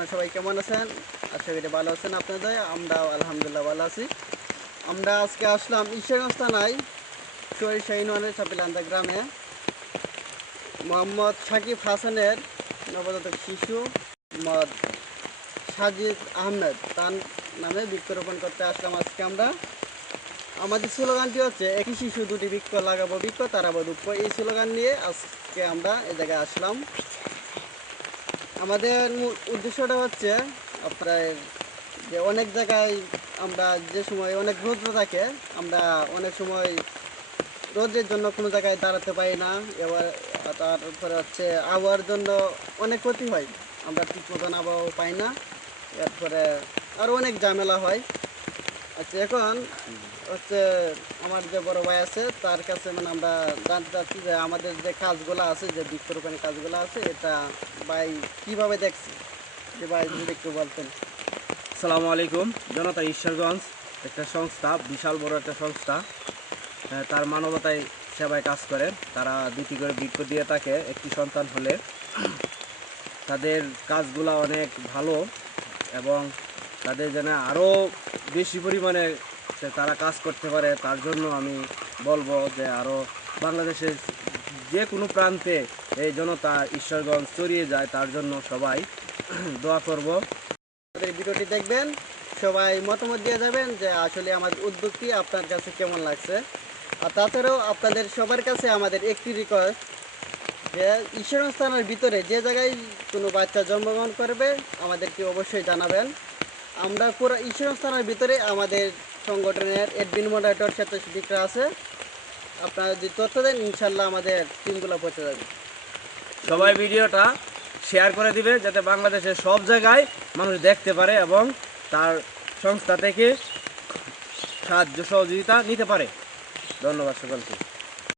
আপনারা সবাই কেমন আছেন? আশা করি ভালো আছেন আপনাদের। আমরা আলহামদুলিল্লাহ ভালো আছি। আমরা আজকে আসলাম ঈশ্বরগঞ্জ থানায় সরিষা ইউনিয়নের চাপিলান্দা গ্রামে মোহাম্মদ সাকিব হাসানের নবজাতক শিশু মোহাম্মদ সাজিদ আহমেদ তার নামে বৃক্ষরোপণ করতে আসলাম। আজকে আমরা আমাদের স্লোগানটি হচ্ছে একই শিশু দুটি বৃক্ষ লাগাবো বৃক্ষ তারাবো দুঃখ। এই স্লোগান নিয়ে আজকে আমরা এই জায়গায় আসলাম। আমাদের উদ্দেশ্যটা হচ্ছে আপনার যে অনেক জায়গায় আমরা যে সময় অনেক রৌদ্র থাকে, আমরা অনেক সময় রোদের জন্য কোনো জায়গায় দাঁড়াতে পারি না। এবার তারপরে হচ্ছে আবহাওয়ার জন্য অনেক ক্ষতি হয়, আমরা ঠিক মতন আবহাওয়া পাই না। এরপরে আরও অনেক ঝামেলা হয়। আচ্ছা, এখন হচ্ছে আমার যে বড় ভাই আছে তার কাছে আমরা জানতে চাচ্ছি যে আমাদের যে কাজগুলো আছে, যে বৃক্ষরোপণের কাজগুলো আছে, এটা ভাই কীভাবে দেখছি, যে ভাই যদি একটু বলতেন। আসসালামু আলাইকুম। জনতা ঈশ্বরগঞ্জ একটা সংস্থা, বিশাল বড় একটা সংস্থা। তার মানবতায় সেবায় কাজ করে। তারা দুটি করে বৃক্ষ দিয়ে থাকে একটি সন্তান হলে। তাদের কাজগুলো অনেক ভালো এবং তাদের যেন আরও বেশি পরিমাণে তারা কাজ করতে পারে, তার জন্য আমি বলবো যে আরও বাংলাদেশের যে কোনো প্রান্তে এই জনতা ঈশ্বরগঞ্জ ছড়িয়ে যায়, তার জন্য সবাই দোয়া করব। আমাদের ভিডিওটি দেখবেন, সবাই মতামত দিয়ে যাবেন যে আসলে আমাদের উদ্যোগটি আপনার কাছে কেমন লাগছে। আর তাছাড়াও আপনাদের সবার কাছে আমাদের একটি রিকোয়েস্ট, যে ঈশ্বরগঞ্জ থানার ভিতরে যে জায়গায় কোনো বাচ্চা জন্মগ্রহণ করবে আমাদেরকে অবশ্যই জানাবেন। আমরা পুরো ঈশ্বরগঞ্জ থানার ভিতরে আমাদের সংগঠনের অ্যাডমিন মডারেটর স্বেচ্ছাসেবিকরা আছে। আপনারা যদি তথ্য দেন, ইনশাল্লাহ আমাদের টিমগুলো পৌঁছে যাবে। সবাই ভিডিওটা শেয়ার করে দিবে যাতে বাংলাদেশের সব জায়গায় মানুষ দেখতে পারে এবং তার সংস্থা থেকে সাহায্য সহযোগিতা নিতে পারে। ধন্যবাদ সকলকে।